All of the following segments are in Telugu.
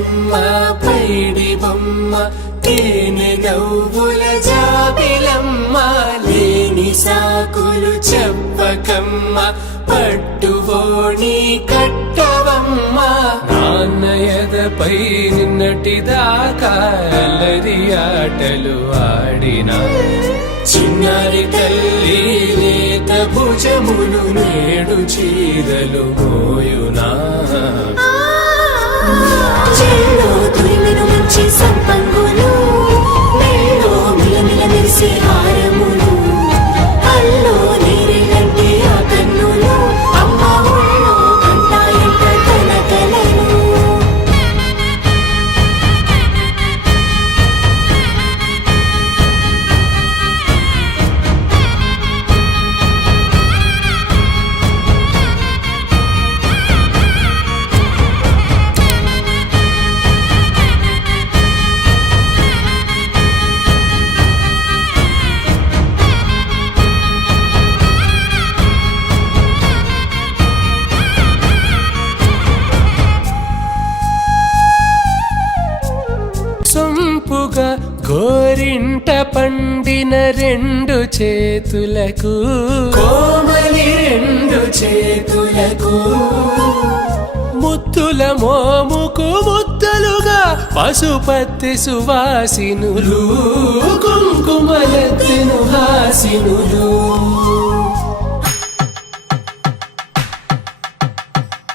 బొమ్మ పైడి బొమ్మ తేనె నవ్వుల జాబిలమ్మ లేని సాకులు చెప్పకమ్మ పట్టువోణి కట్టవమ్మ నాన్నయదపై నిన్నటిదాకా అల్లరి ఆటలు ఆడినా చిన్నారి తల్లి లేత భుజములు నేడు చీరలు మోయునా చెల్లో తురిమెను మంచి సంపంగులు మెల్లో మిలమిల మెరిసే హారములు అల్లో నీరెళ్ళంటే ఆ కన్నులు అమ్మ ఒళ్ళో కంటాయంట తన కలను సొంపుగా గోరింట పండిన రెండు చేతులకు కోమలి రెండు చేతులకు ముద్దుల మోముకు ముద్దలుగా పశుపతి సువాసినులు కుంకుమలెత్తెను హాసినులు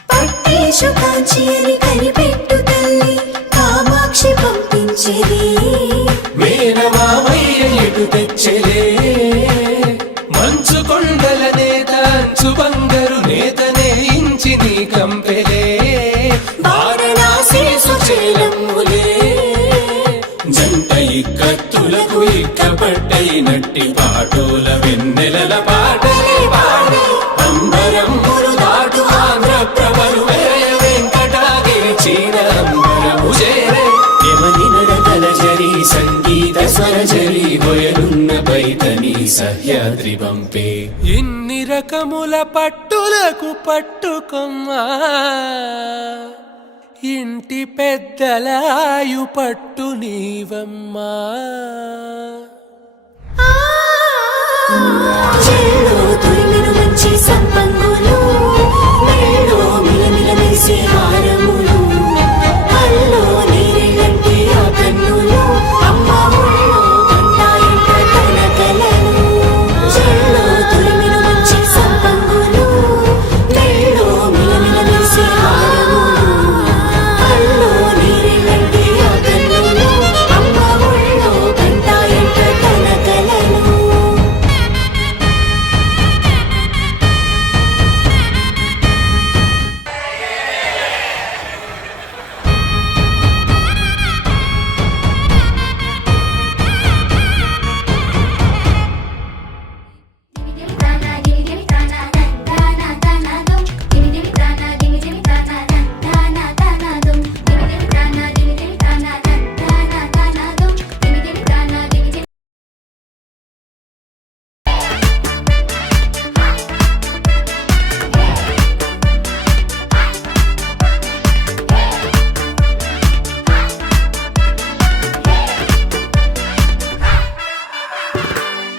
పట్టేశు కాంచి అని కనిపెట్టు తల్లి కామాక్షి పంపించేది మేనమామయ్య ఎటు తెచ్చలే మంచు కొండల నేత అంచు బంగారు నేతనే ఇంచి నీ కంపెలే వారణాసి సుచేలమ్ములే జంట ఇక్కత్తులకు ఇక్కపట్టయినట్టి పాటోల వెన్నెలల పాటలే పాడే అంబరమ్ములు దాటు ఆంధ్ర ప్రభలు వేయ వెంకటాగిరి చీర అంబరము చేరే యమని నడకల జరి సంగీత స్వర జరి బొయలున్న పైతని సహ్యాద్రి పంపే ఇన్ని రకముల పట్టులకు పట్టుకొమ్మా ఇంటి పెద్దలాయు పట్టు నీవమ్మా.